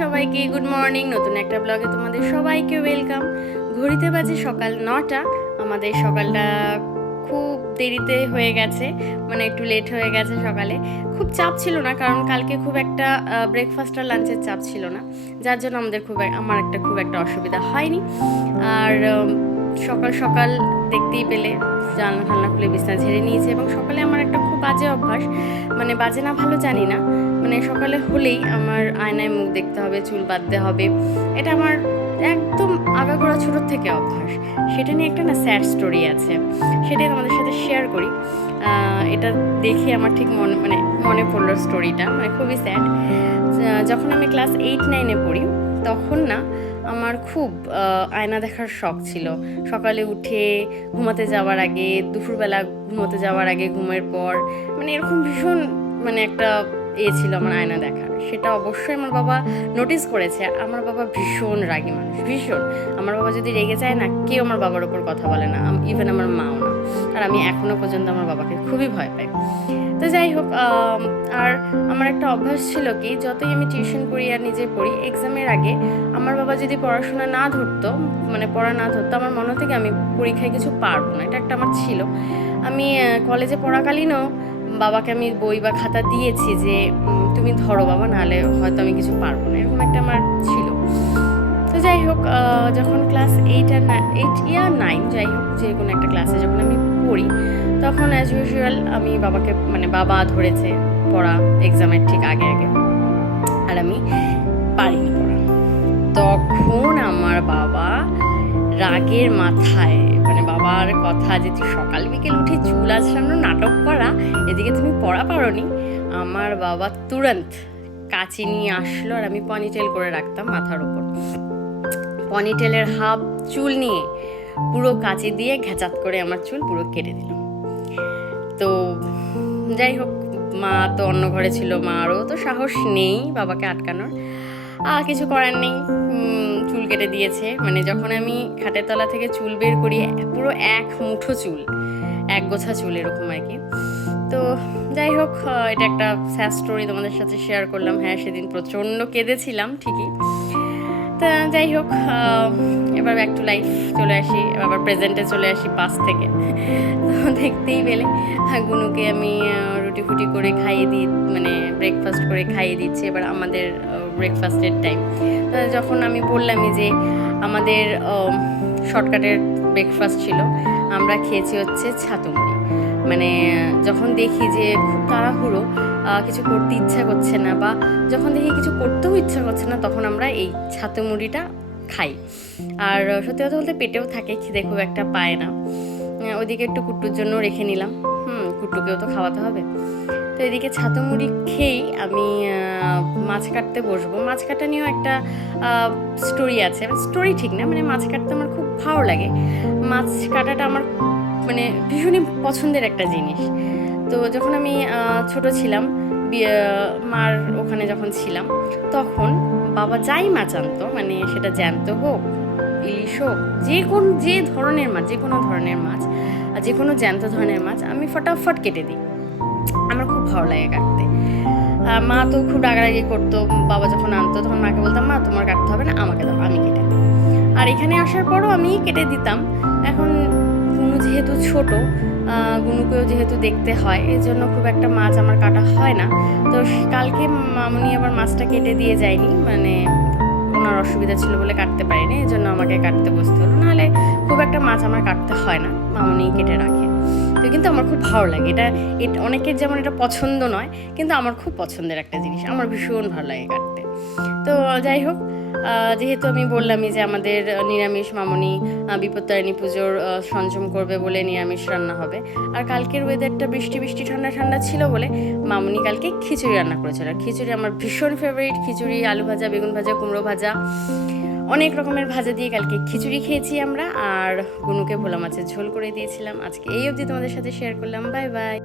সবাইকে good morning নতুন একটা ব্লগে তোমাদের সবাইকে ওয়েলকাম ঘড়িতে বাজে সকাল নটা। আমাদের সকালটা খুব দেরিতে হয়ে গেছে মানে একটু লেট হয়ে গেছে সকালে। খুব চাপ ছিল না, কারণ কালকে খুব একটা ব্রেকফাস্ট আর লাঞ্চের চাপ ছিল না। যার জন্য আমাদের খুব আমার একটা খুব একটা অসুবিধা হয়নি। আর সকাল সকাল দেখতেই পেলে জানলা ঠান্না খুলে বিছনা ঝেড়ে নিয়েছে এবং সকালে আমার একটা খুব বাজে অভ্যাস মানে বাজে না ভালো জানি না মানে সকালে হলেই আমার আয়নায় মুখ দেখতে হবে, চুল বাঁধতে হবে। এটা আমার একদম আগাগোড়া ছোটোর থেকে অভ্যাস। সেটা নিয়ে একটা না স্যাড স্টোরি আছে সেটাই তোমাদের সাথে শেয়ার করি। এটা দেখে আমার ঠিক মনে মানে মনে পড়ল স্টোরিটা মানে খুবই স্যাড যখন আমি ক্লাস এইট নাইনে পড়ি, তখন না আমার খুব আয়না দেখার শখ ছিল। সকালে উঠে ঘুমাতে যাওয়ার আগে, দুপুরবেলা ঘুমোতে যাওয়ার আগে ঘুমের পর মানে এরকম ভীষণ মানে একটা এ ছিল আমার আয়না দেখার। সেটা অবশ্যই আমার বাবা নোটিস করেছে। আমার বাবা ভীষণ রাগি মানুষ, ভীষণ। আমার বাবা যদি রেগে যায় না, কেউ আমার বাবার ওপর কথা বলে না। ইভেন আমার মাও না। আর আমি এখনও পর্যন্ত আমার বাবাকে খুবই ভয় পাই। তো যাই হোক আর আমার একটা অভ্যাস ছিল কি, যতই আমি টিউশন করি আর নিজে পড়ি এক্সামের আগে আমার বাবা যদি পড়াশোনা না ধরতো মানে পড়া না ধরতো, আমার মনে থেকে আমি পরীক্ষায় কিছু পারব না, এটা একটা আমার ছিল। আমি কলেজে পড়াকালীনও বাবাকে আমি বই বা খাতা দিয়েছি যে তুমি ধরো বাবা, নাহলে হয়তো আমি কিছু পারব না, এরকম একটা আমার ছিল। তো যাই হোক যখন ক্লাস এইট আর এইট ইয়ার নাইন যাই হোক, যে কোনো একটা ক্লাসে যখন আমি পড়ি, তখন অ্যাজ ইউজুয়াল আমি বাবাকে মানে বাবা ধরেছে পড়া এক্সামের ঠিক আগে আগে। আর আমি পারিনি পড়া। তখন আমার বাবা রাগের মাথায় মানে বাবার কথা যে তুই সকাল বিকেল উঠে চুল আছড়ানো নাটক করা, এদিকে তুমি পড়া পারোনি। আমার বাবা তুরন্ত কাচি নিয়ে আসলো আর আমি পনিটেল করে রাখতাম মাথার ওপর পনিটেলের হাফ চুল নিয়ে পুরো কাচি দিয়ে ঘেঁচাত করে আমার চুল পুরো কেটে দিল। তো যাই হোক, মা তো অন্য ঘরে ছিল মা আরও তো সাহস নেই বাবাকে আটকানোর। আর কিছু করার নেই। চুল কেটে দিয়েছে। মানে যখন আমি খাটের তলা থেকে চুল বের করি, পুরো এক মুঠো চুল, এক গোছা চুল এরকম আর কি। তো যাই হোক এটা একটা স্যাড স্টোরি তোমাদের সাথে শেয়ার করলাম। হ্যাঁ সেদিন প্রচণ্ড কেঁদেছিলাম, ঠিকই। তা যাই হোক এবার ব্যাক টু লাইফ চলে আসি, আবার প্রেজেন্টে চলে আসি পাস থেকে। তো দেখতেই পেলে, গুনুকে আমি রুটি ফুটি করে খাইয়ে দিই মানে ব্রেকফাস্ট করে খাইয়ে দিচ্ছি এবার আমাদের ব্রেকফাস্টের টাইম যখন আমি বললামই যে আমাদের শর্টকাটের ব্রেকফাস্ট ছিল, আমরা খেয়েছি হচ্ছে ছাতু মুড়ি মানে যখন দেখি যে খুব তাড়াহুড়ো কিছু করতে ইচ্ছা করছে না বা যখন দেখি কিছু করতেও ইচ্ছা করছে না, তখন আমরা এই ছাতু মুড়িটা খাই। আর সত্যি কথা বলতে পেটেও থাকে, খিদে খুব একটা পায় না। ওদিকে একটু কুট্টুর জন্য রেখে নিলাম। হুম, কুট্টুকেও তো খাওয়াতে হবে। তো এদিকে ছাতু মুড়ি খেয়েই আমি মাছ কাটতে বসবো। মাছ কাটা নিয়েও একটা স্টোরি আছে। স্টোরি ঠিক না মানে মাছ কাটতে আমার খুব ভালো লাগে। মাছ কাটাটা আমার মানে ভীষণই পছন্দের একটা জিনিস। তো যখন আমি ছোট ছিলাম মার ওখানে যখন ছিলাম, তখন বাবা যাই মাছ আনতো মানে সেটা জ্যান্ত হোক, ইলিশ হোক, যে কোন, যে ধরনের মাছ, যে কোনো ধরনের মাছ, আর যে কোনো জ্যান্ত ধরনের মাছ, আমি ফটাফট কেটে দিই। আমার খুব ভালো লাগে কাটতে। মা তো খুব রাগারাগি করতো, বাবা যখন আনতো, তখন মাকে বলতাম, মা, তোমার কাটতে হবে না, আমাকে দাও, আমি কেটে দিই। আর এখানে আসার পরও আমি কেটে দিতাম। এখন গুনু যেহেতু ছোট গুনুকেও যেহেতু দেখতে হয় এই জন্য খুব একটা মাছ আমার কাটা হয় না। তো কালকে মামনি আবার মাছটা কেটে দিয়ে যায়নি মানে ওনার অসুবিধা ছিল বলে কাটতে পারিনি এই জন্য আমাকে কাটতে বসতে হলো। নাহলে খুব একটা মাছ আমার কাটতে হয় না মামনি কেটে রাখে। তো কিন্তু আমার খুব ভালো লাগে, এটা এটা, অনেকের যেমন এটা পছন্দ নয়, কিন্তু আমার খুব পছন্দের একটা জিনিস, আমার ভীষণ ভালো লাগে কাটতে। তো যাই হোক যেহেতু আমি বললামই যে আমাদের নিরামিষ মামনি বিপত্তারিণী পুজোর সঞ্চম করবে বলে নিরামিষ রান্না হবে। আর কালকের ওয়েদারটা বৃষ্টি বৃষ্টি, ঠান্ডা ঠান্ডা ছিল বলে মামনি কালকে খিচুড়ি রান্না করেছিল। আর খিচুড়ি আমার ভীষণ ফেভারিট খিচুড়ি, আলু ভাজা, বেগুন ভাজা, কুমড়ো ভাজা, অনেক রকমের ভাজা দিয়ে কালকে খিচুড়ি খেয়েছি আমরা। আর গুনুকে ভোলা মাছের ঝোল করে দিয়েছিলাম। আজকে এই অবধি তোমাদের সাথে শেয়ার করলাম। Bye bye